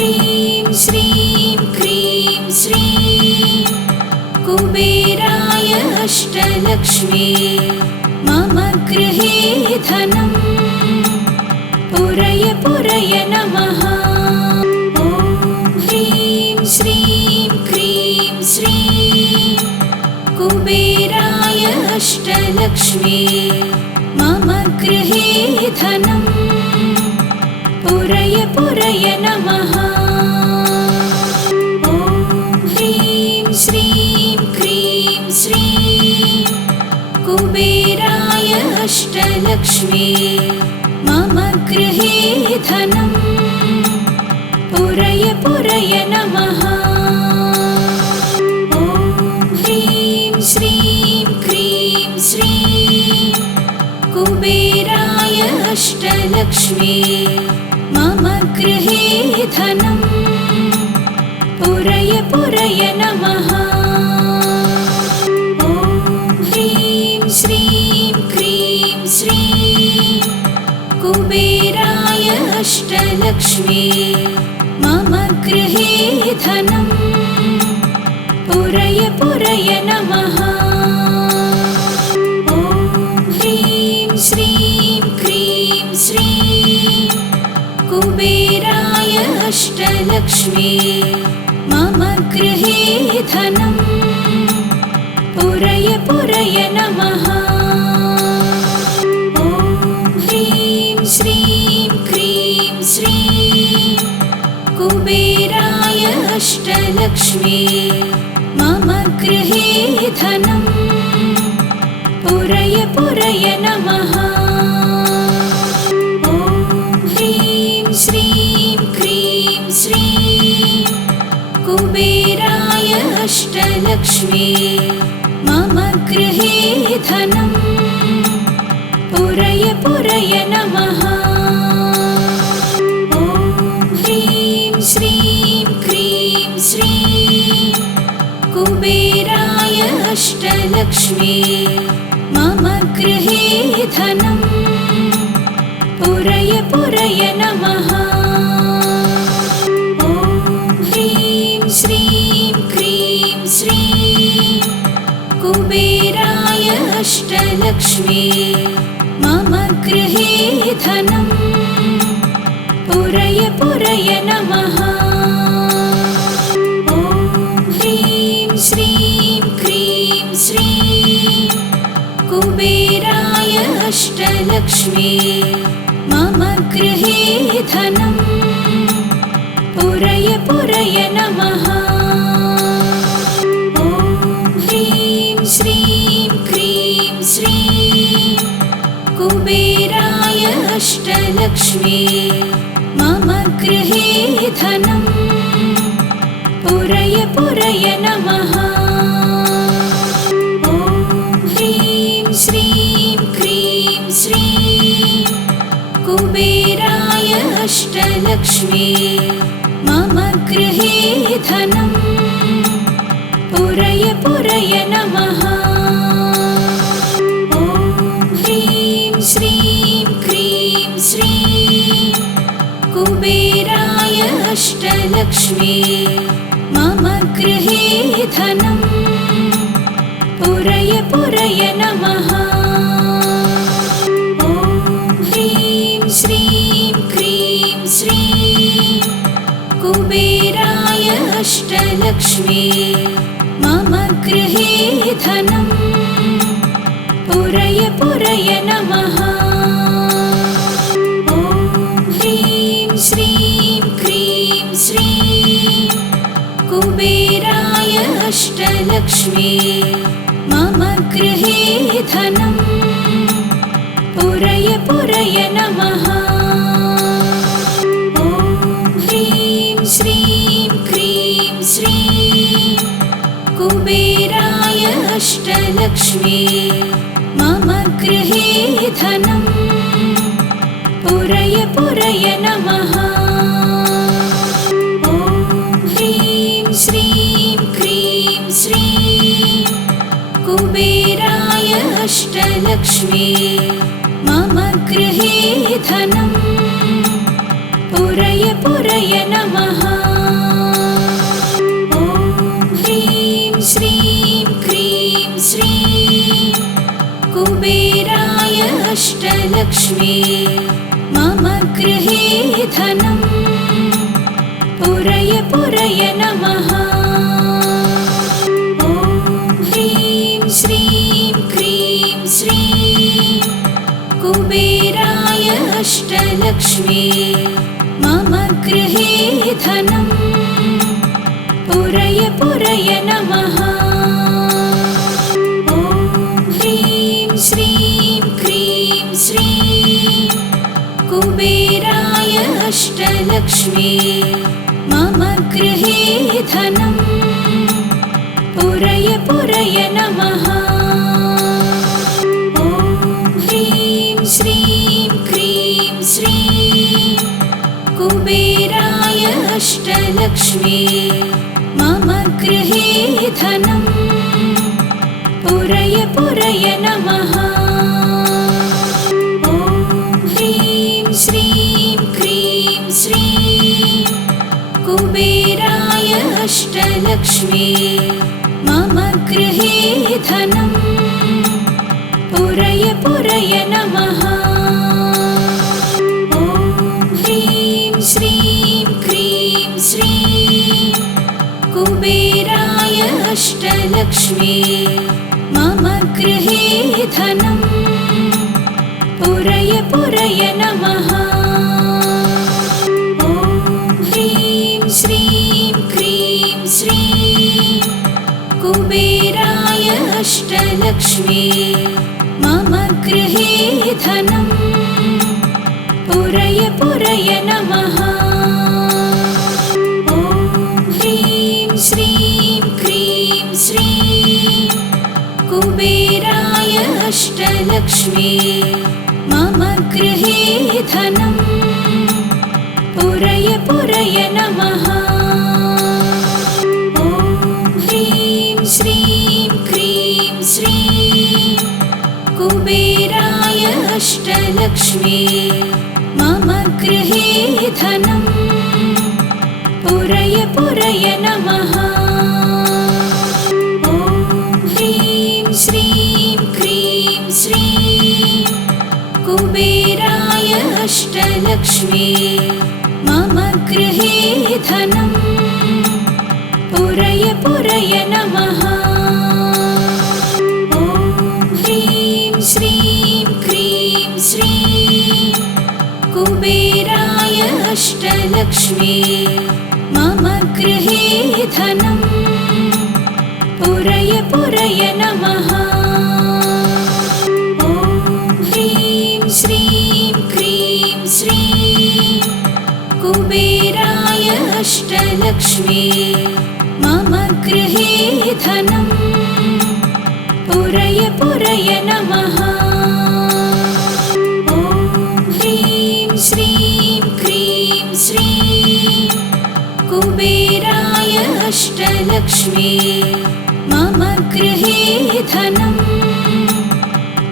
ह्रीं श्रीं क्रीं श्रीं कुबेराय अष्टलक्ष्मी मम गृहे धनं पुरय पुरय नमः। ॐ ह्रीं श्रीं क्रीं श्रीं कुबेराय अष्टलक्ष्मी मम गृहे धनं पुरय पुरय नमः। ॐ ह्रीं श्रीं क्रीं श्रीं कुबेराय अष्टलक्ष्मी मम गृहे धनं पुरय पुरय नमः। ॐ ह्रीं श्रीं क्रीं श्रीं कुबेराय अष्टलक्ष्मी मम गृहे धनं पुरय पुरय नमः। ॐ ह्रीं श्रीं क्रीं श्रीं कुबेराय अष्टलक्ष्मी मम गृहे धनं पुरय पुरय नमः। ॐ ह्रीं श्रीं क्रीं श्रीं कुबेराय अष्टलक्ष्मी मम गृहे धनं पुरय पुरय नमः। ॐ ह्रीं श्रीं क्रीं श्रीं कुबेराय अष्टलक्ष्मी मम गृहे धनं पुरय पुरय नमः। ॐ ह्रीं श्रीं क्रीं श्रीं कुबेराय अष्टलक्ष्मी मम गृहे धनं पुरय पुरय नमः। ॐ ह्रीं श्रीं क्रीं श्रीं कुबेराय अष्टलक्ष्मी मम गृहे धनं पुरय पुरय नमः। ॐ ह्रीं श्रीं क्रीं श्रीं कुबेराय अष्टलक्ष्मी मम गृहे धनं पुरय पुरय नमः। ॐ ह्रीं श्रीं क्रीं श्रीं कुबेराय अष्टलक्ष्मी मम गृहे धनं पुरय पुरय नमः। ॐ ह्रीं श्रीं क्रीं श्रीं कुबेराय अष्टलक्ष्मी मम गृहे धनं पुरय पुरय नमः। ॐ ह्रीं श्रीं क्रीं श्रीं कुबेराय अष्टलक्ष्मी मम गृहे धनं पुरय पुरय नमः। ॐ ह्रीं श्रीं क्रीं श्रीं कुबेराय अष्टलक्ष्मी मम गृहे धनं पुरय पुरय नमः। ॐ ह्रीं श्रीं क्रीं श्रीं कुबेराय अष्टलक्ष्मी मम गृहे धनं पुरय पुरय नमः। ॐ ह्रीं श्रीं क्रीं श्रीं कुबेराय अष्टलक्ष्मी मम गृहे धनं पुरय पुरय नमः। ॐ ह्रीं श्रीं क्रीं श्रीं कुबेराय अष्टलक्ष्मी मम गृहे धनं पुरय पुरय नमः। ॐ ह्रीं श्रीं क्रीं श्रीं कुबेराय अष्टलक्ष्मी मम गृहे धनं पुरय पुरय नमः। ॐ ह्रीं श्रीं क्रीं श्रीं कुबेराय अष्टलक्ष्मी मम गृहे धनम् पुरय पुरय नमः। ॐ ह्रीं श्रीं क्रीं श्रीं कुबेराय अष्टलक्ष्मी मम गृहे धनम् पुरय पुरय नमः। ॐ ह्रीं श्रीं क्रीं श्रीं कुबेराय अष्टलक्ष्मी मम गृहे धनम् पुरय पुरय नमः। ॐ ह्रीं श्रीं क्रीं श्रीं कुबेराय अष्टलक्ष्मी मम गृहे धनम् पुरय पुरय नमः। ॐ ह्रीं श्रीं क्रीं श्रीं कुबेराय अष्टलक्ष्मी मम गृहे धनम् पुरय पुरय नमः। ॐ ह्रीं श्रीं क्रीं श्रीं कुबेराय अष्टलक्ष्मी मम गृहे धनम् पुरय पुरय नमः। ॐ ह्रीं श्रीं क्रीं श्रीं कुबेराय अष्टलक्ष्मी मम गृहे धनम् पुरय पुरय नमः। ॐ ह्रीं श्रीं क्रीं श्रीं कुबेराय अष्टलक्ष्मी मम गृहे धनम् पुरय पुरय नमः। ॐ ह्रीं श्रीं क्रीं श्रीं कुबेराय अष्टलक्ष्मी मम गृहे धनम् पुरय पुरय नमः। ॐ ह्रीं श्रीं क्रीं श्रीं कुबेराय अष्टलक्ष्मी मम गृहे धनम् पुरय पुरय नमः। ॐ ह्रीं श्रीं क्रीं श्रीं कुबेराय अष्टलक्ष्मी मम गृहे धनम् पुरय पुरय नमः। ॐ ह्रीं श्रीं क्रीं श्रीं कुबेराय अष्टलक्ष्मी मम गृहे धनम् पुरय पुरय नमः। ॐ ह्रीं श्रीं क्रीं श्रीं कुबेराय अष्टलक्ष्मी मम गृहे धनम्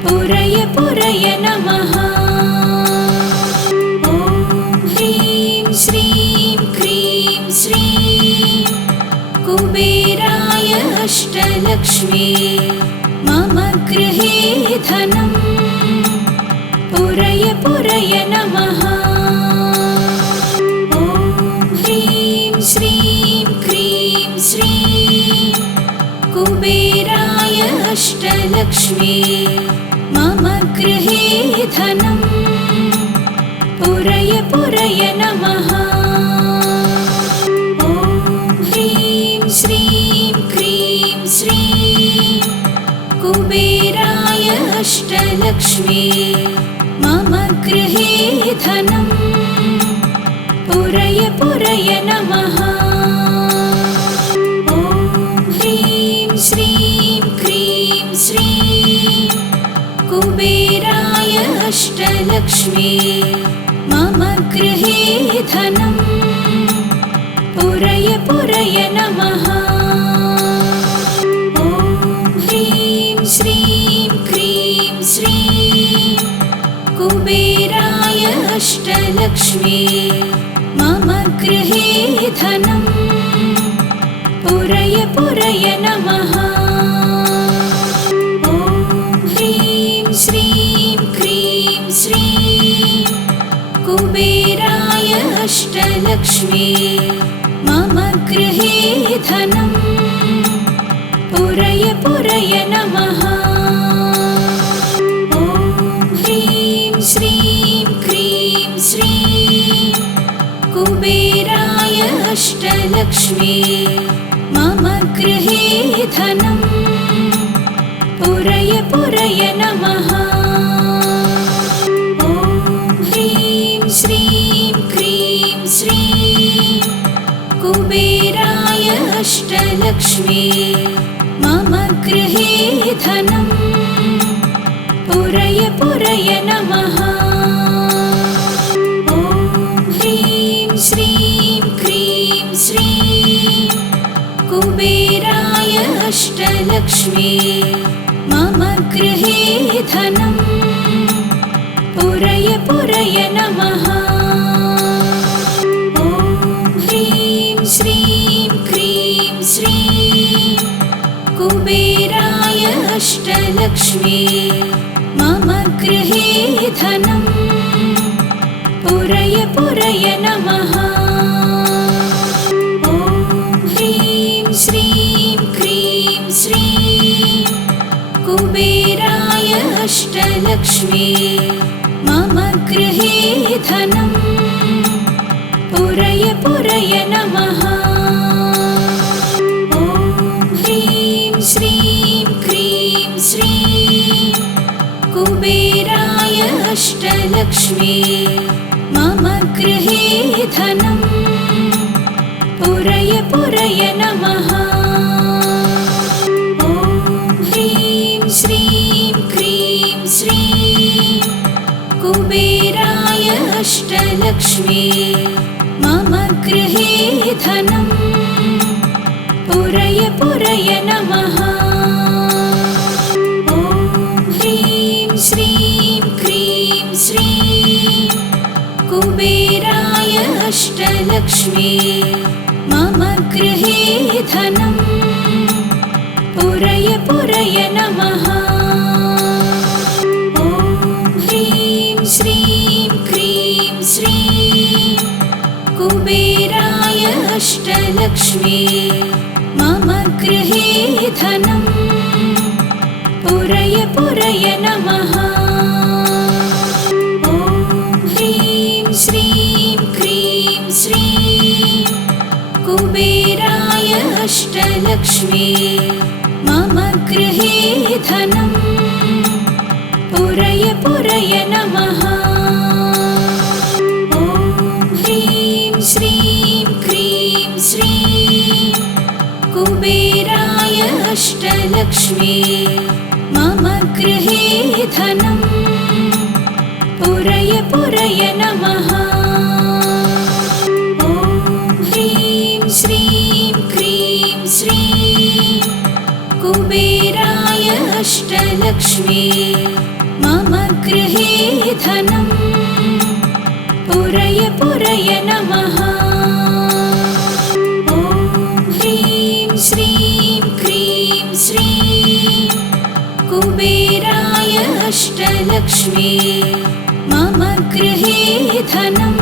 पुरय पुरय नमः। ॐ ह्रीं श्रीं क्रीं श्रीं कुबेराय अष्टलक्ष्मी मम गृहे धनम् पुरय पुरय नमः। ॐ ह्रीं श्रीं क्रीं श्रीं कुबेराय अष्टलक्ष्मी मम गृहे धनम् पुरय पुरय नमः। ॐ ह्रीं श्रीं क्रीं श्रीं कुबेराय अष्टलक्ष्मी मम गृहे धनम् पुरय पुरय नमः। ॐ ह्रीं श्रीं क्रीं श्रीं कुबेराय अष्टलक्ष्मी मम गृहे धनम् पुरय पुरय नमः। ॐ ह्रीं श्रीं क्रीं श्रीं कुबेराय अष्टलक्ष्मी मम गृहे धनं पुरय पुरय नमः। ॐ ह्रीं श्रीं क्रीं श्रीं कुबेराय अष्टलक्ष्मी मम गृहे धनं पुरय पुरय नमः। ॐ ह्रीं श्रीं क्रीं श्रीं कुबेराय अष्टलक्ष्मी मम गृहे धनं पुरय पुरय नमः। ॐ ह्रीं श्रीं क्रीं श्रीं कुबेराय अष्टलक्ष्मी मम गृहे धनं पुरय पुरय नमः। ॐ ह्रीं श्रीं क्रीं श्रीं कुबेराय अष्टलक्ष्मी मम गृहे धनं पुरय पुरय नमः। ॐ ह्रीं श्रीं क्रीं श्रीं कुबेराय अष्टलक्ष्मी मम गृहे धनं पुरय पुरय नमः। ॐ ह्रीं श्रीं क्रीं श्रीं कुबेराय अष्टलक्ष्मी मम गृहे धनं पुरय पुरय नमः। ॐ ह्रीं श्रीं क्रीं श्रीं कुबेराय अष्टलक्ष्मी मम गृहे धनं पुरय पुरय नमः। ॐ ह्रीं श्रीं क्रीं श्रीं कुबेराय अष्टलक्ष्मी मम गृहे धनं पुरय पुरय नमः। ॐ ह्रीं श्रीं क्रीं श्रीं कुबेराय अष्टलक्ष्मी मम गृहे धनं पुरय पुरय नमः। ॐ ह्रीं श्रीं क्रीं श्रीं कुबेराय अष्टलक्ष्मी मम गृहे धनं पुरय पुरय नमः। ॐ ह्रीं श्रीं क्रीं श्रीं कुबेराय अष्टलक्ष्मी मम गृहे धनं पुरय पुरय नमः। ॐ ह्रीं श्रीं क्रीं श्रीं कुबेराय अष्टलक्ष्मी मम गृहे धनं पुरय पुरय नमः। ॐ ह्रीं श्रीं क्रीं श्रीं कुबेराय अष्टलक्ष्मी मम गृहे धनं पुरय पुरय नमः। ॐ ह्रीं श्रीं क्रीं श्रीं कुबेराय अष्टलक्ष्मी मम गृहे धनं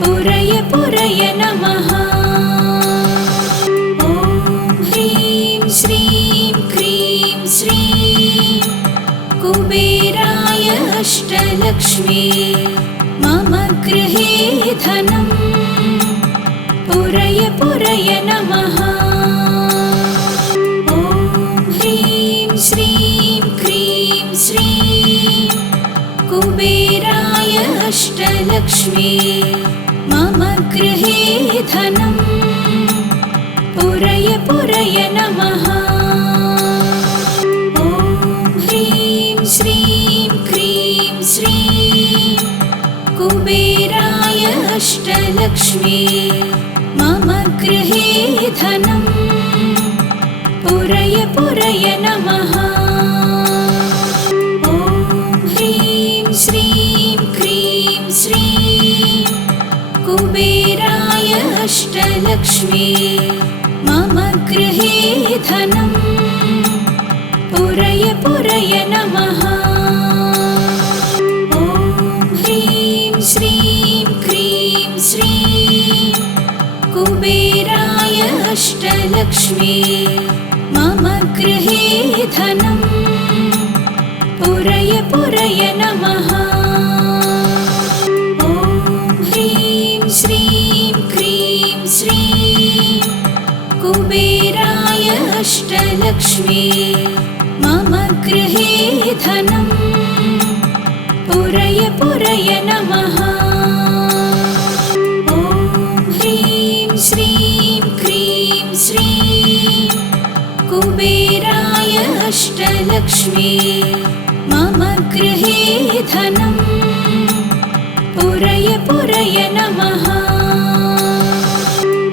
पुरय पुरय नमः। ॐ ह्रीं श्रीं क्रीं श्रीं कुबेराय अष्टलक्ष्मी मम गृहे धनं पुरय पुरय नमः। ॐ ह्रीं श्रीं क्रीं श्रीं कुबेराय अष्टलक्ष्मी मम गृहे धनं पुरय पुरय नमः। ॐ ह्रीं श्रीं क्रीं श्रीं कुबेराय अष्टलक्ष्मी मम गृहे धनं पुरय पुरय नमः। ॐ ह्रीं श्रीं क्रीं श्रीं कुबेराय अष्टलक्ष्मी मम गृहे धनम् पुरय पुरय नमः। ॐ ह्रीं श्रीं क्रीं श्रीं कुबेराय अष्टलक्ष्मी मम गृहे धनम् पुरय पुरय नमः। ॐ ह्रीं श्रीं क्रीं श्रीं कुबेराय अष्टलक्ष्मी मम गृहे धनम् पुरय पुरय नमः। ॐ ह्रीं श्रीं क्रीं श्रीं कुबेराय अष्टलक्ष्मी मम गृहे धनम् पुरय पुरय नमः।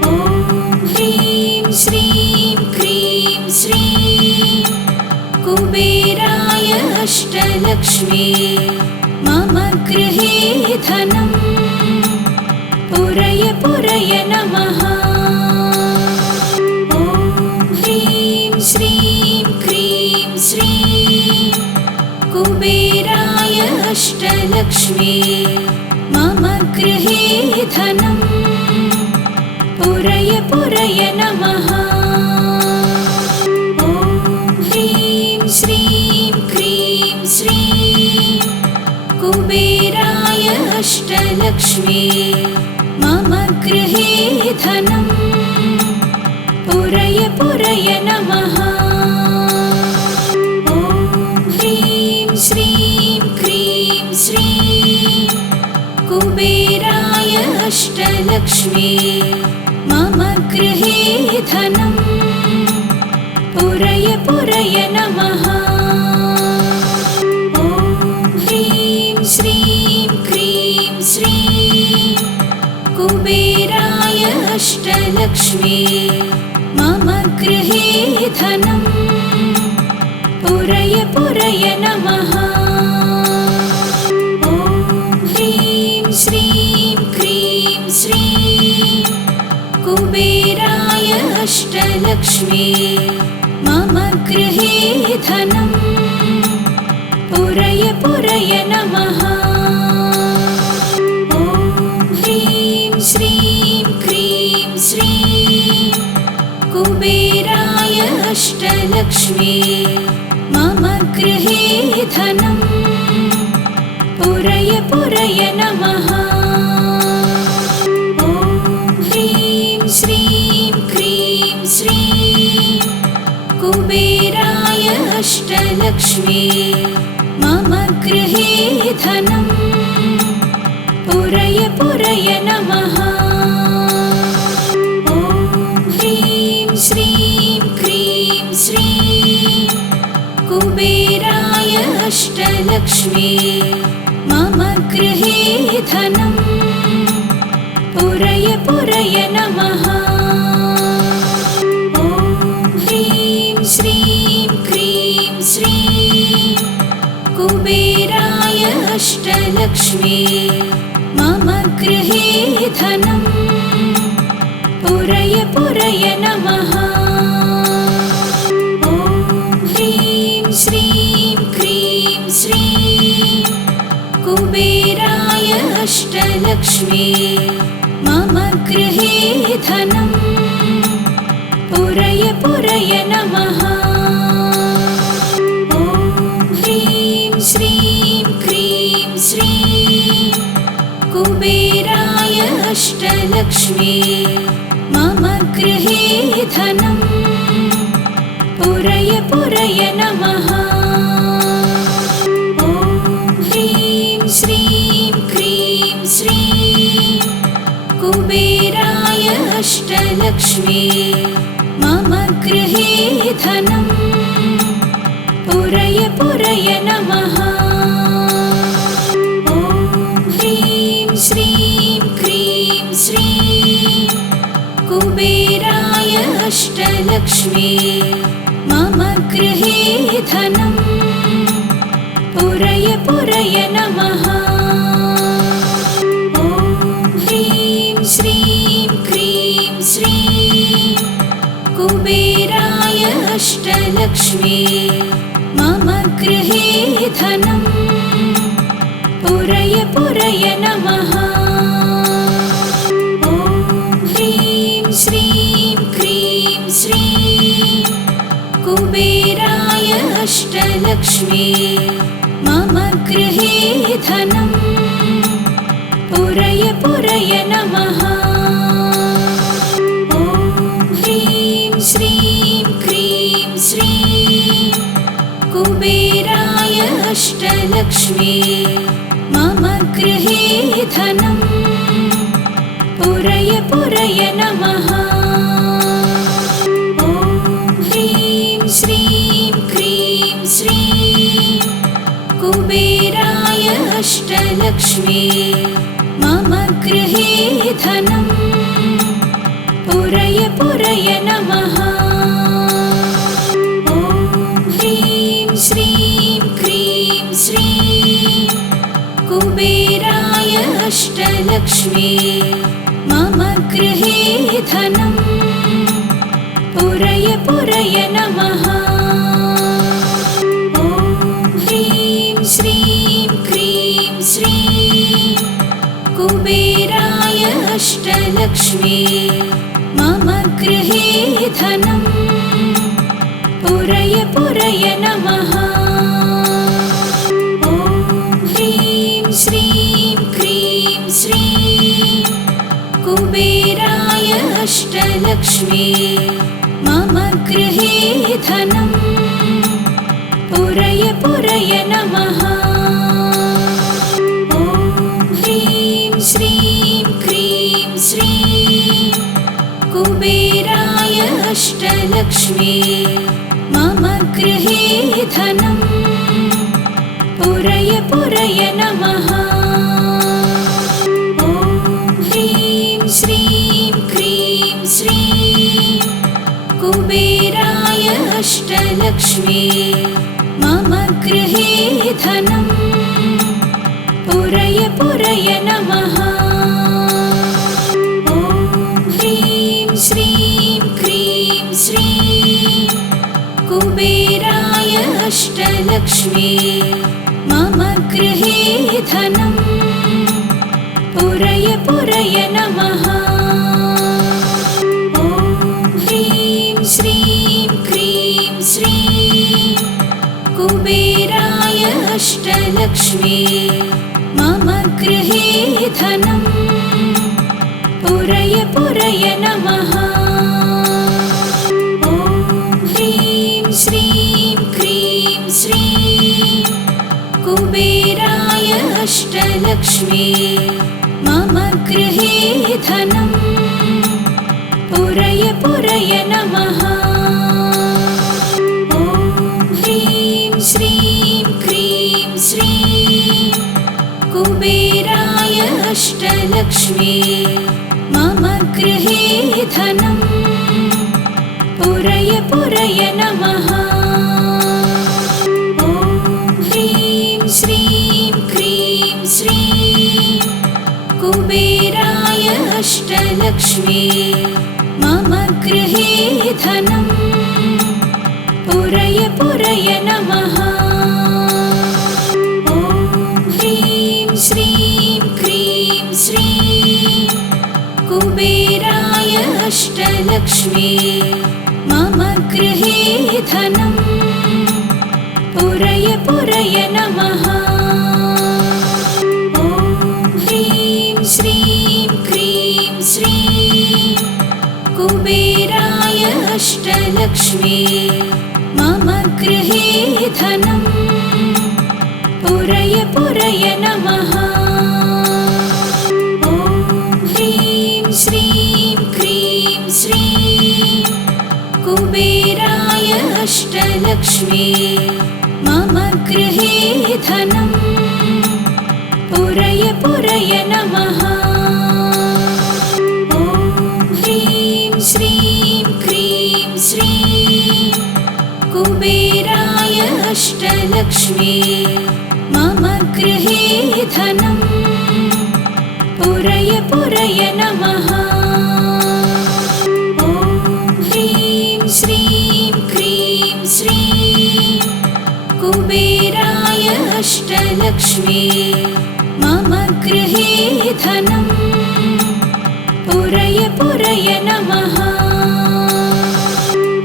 ॐ ह्रीं श्रीं क्रीं श्रीं कुबेराय अष्टलक्ष्मी मम गृहे धनम् पुरय पुरय नमः। ॐ ह्रीं श्रीं क्रीं श्रीं कुबेराय अष्टलक्ष्मी मम गृहे धनम् पुरय पुरय नमः। ॐ ह्रीं श्रीं क्रीं श्रीं कुबेराय अष्टलक्ष्मी मम गृहे धनम् पुरय पुरय नमः। ॐ ह्रीं श्रीं क्रीं श्रीं कुबेराय अष्टलक्ष्मी मम गृहे धनम् पुरय पुरय नमः। ॐ ह्रीं श्रीं क्रीं श्रीं कुबेराय अष्टलक्ष्मी मम गृहे धनम् पुरय पुरय नमः। ॐ ह्रीं श्रीं क्रीं श्रीं कुबेराय अष्टलक्ष्मी मम गृहे धनम् पुरय पुरय नमः। ॐ ह्रीं श्रीं क्रीं श्रीं कुबेराय अष्टलक्ष्मी मम गृहे धनम् पुरय पुरय नमः। ॐ ह्रीं श्रीं क्रीं श्रीं कुबेराय अष्टलक्ष्मी मम गृहे धनम् पुरय पुरय नमः। ॐ ह्रीं श्रीं क्रीं श्रीं कुबेराय अष्टलक्ष्मी मम गृहे धनम् पुरय पुरय नमः। ॐ ह्रीं श्रीं क्रीं श्रीं कुबेराय अष्टलक्ष्मी मम गृहे धनम् पुरय पुरय नमः। ॐ ह्रीं श्रीं क्रीं श्रीं कुबेराय अष्टलक्ष्मी मम गृहे धनम् पुरय पुरय नमः। ॐ ह्रीं श्रीं क्रीं श्रीं कुबेराय अष्टलक्ष्मी मम गृहे धनम् पुरय पुरय नमः। ॐ ह्रीं श्रीं क्रीं श्रीं कुबेराय अष्टलक्ष्मी मम गृहे धनम् पुरय पुरय नमः। ॐ ह्रीं श्रीं क्रीं श्रीं कुबेराय अष्टलक्ष्मी मम गृहे धनम् पुरय पुरय नमः। ॐ ह्रीं श्रीं क्रीं श्रीं कुबेराय अष्टलक्ष्मी मम गृहे धनं पुरय पुरय नमः। ॐ ह्रीं श्रीं क्रीं श्रीं कुबेराय अष्टलक्ष्मी मम गृहे धनं पुरय पुरय नमः। ॐ ह्रीं श्रीं क्रीं श्रीं कुबेराय अष्टलक्ष्मी मम गृहे धनं पुरय पुरय नमः। ॐ ह्रीं श्रीं क्रीं श्रीं कुबेराय अष्टलक्ष्मी मम गृहे धनं पुरय पुरय नमः। ॐ ह्रीं श्रीं क्रीं श्रीं कुबेराय अष्टलक्ष्मी मम गृहे धनं पुरय पुरय नमः। ॐ ह्रीं श्रीं क्रीं श्रीं कुबेराय अष्टलक्ष्मी मम गृहे धनं पुरय पुरय नमः। ॐ ह्रीं श्रीं क्रीं श्रीं कुबेराय अष्टलक्ष्मी मम गृहे धनं पुरय पुरय नमः। ॐ ह्रीं श्रीं क्रीं श्रीं कुबेराय अष्टलक्ष्मी मम गृहे धनं पुरय पुरय नमः। ॐ ह्रीं श्रीं क्रीं श्रीं कुबेराय अष्टलक्ष्मी मम गृहे धनं पुरय पुरय नमः। ॐ ह्रीं श्रीं क्रीं श्रीं कुबेराय अष्टलक्ष्मी मम गृहे धनं पुरय पुरय नमः। ॐ ह्रीं श्रीं क्रीं श्रीं कुबेराय अष्टलक्ष्मी मम गृहे धनं पुरय पुरय नमः। ॐ ह्रीं श्रीं क्रीं श्रीं कुबेराय अष्टलक्ष्मी मम गृहे धनं पुरय पुरय नमः। ॐ ह्रीं श्रीं क्रीं श्रीं कुबेराय अष्टलक्ष्मी मम गृहे धनं पुरय पुरय नमः। ॐ ह्रीं श्रीं क्रीं श्रीं कुबेराय अष्टलक्ष्मी मम गृहे धनं पुरय पुरय नमः। ॐ ह्रीं श्रीं क्रीं श्रीं कुबेराय अष्टलक्ष्मी मम गृहे धनं पुरय पुरय नमः। ॐ ह्रीं श्रीं क्रीं श्रीं कुबेराय अष्टलक्ष्मी मम गृहे धनं पुरय पुरय नमः। ॐ ह्रीं श्रीं क्रीं श्रीं कुबेराय अष्टलक्ष्मी मम गृहे धनं पुरय पुरय नमः। ॐ ह्रीं श्रीं क्रीं श्रीं कुबेराय अष्टलक्ष्मी मम गृहे धनं पुरय पुरय नमः। अष्टलक्ष्मी मम गृहे धनं पुरय पुरय नमः।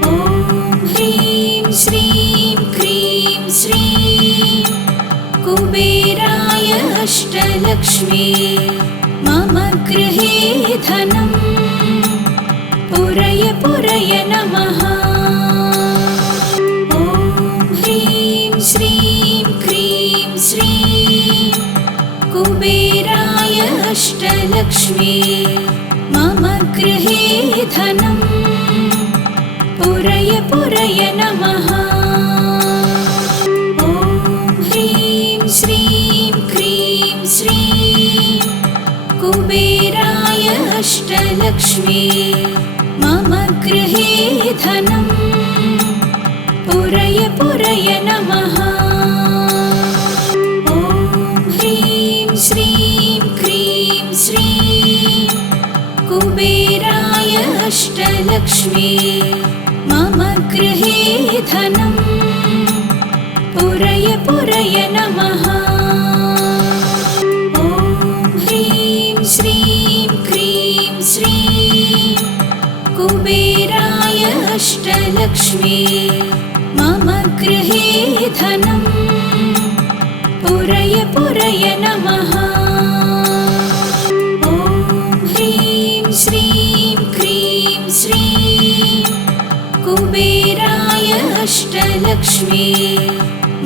ॐ ह्रीं श्रीं क्रीं श्रीं कुबेराय अष्टलक्ष्मी मम गृहे धनं पुरय पुरय नमः। ॐ ह्रीं श्रीं क्रीं श्रीं कुबेराय अष्टलक्ष्मी मम गृहे धनं पुरय पुरय नमः। ॐ ह्रीं श्रीं क्रीं श्रीं कुबेराय अष्टलक्ष्मी मम गृहे धनं पुरय पुरय नमः। ॐ ह्रीं श्रीं क्रीं श्रीं कुबेराय अष्टलक्ष्मी मम गृहे धनं पुरय पुरय नमः। ॐ ह्रीं श्रीं क्रीं श्रीं कुबेराय अष्टलक्ष्मी मम गृहे धनं पुरय पुरय नमः। ॐ ह्रीं श्रीं क्रीं श्रीं कुबेराय अष्टलक्ष्मी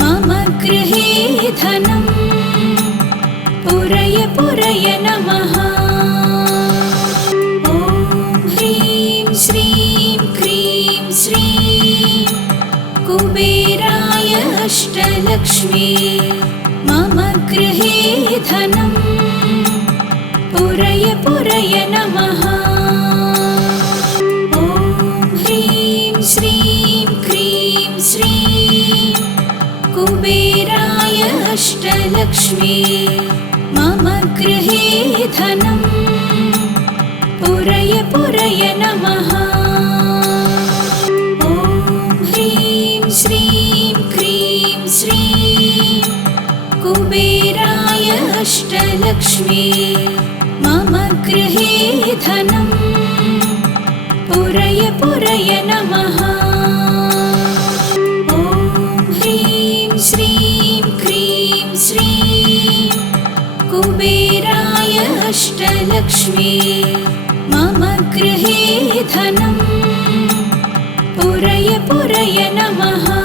मम गृहे धनं पुरय पुरय नमः। ॐ ह्रीं श्रीं क्रीं श्रीं कुबेराय अष्टलक्ष्मी मम गृहे धनं पुरय पुरय नमः। ॐ ह्रीं श्रीं क्रीं श्रीं कुबेराय अष्टलक्ष्मी मम गृहे धनं पुरय पुरय नमः। ॐ ह्रीं श्रीं क्रीं श्रीं कुबेराय अष्टलक्ष्मी मम गृहे धनं पुरय पुरय नमः। ॐ ह्रीं श्रीं क्रीं श्रीं कुबेराय अष्टलक्ष्मी मम गृहे धनं पुरय पुरय नमः।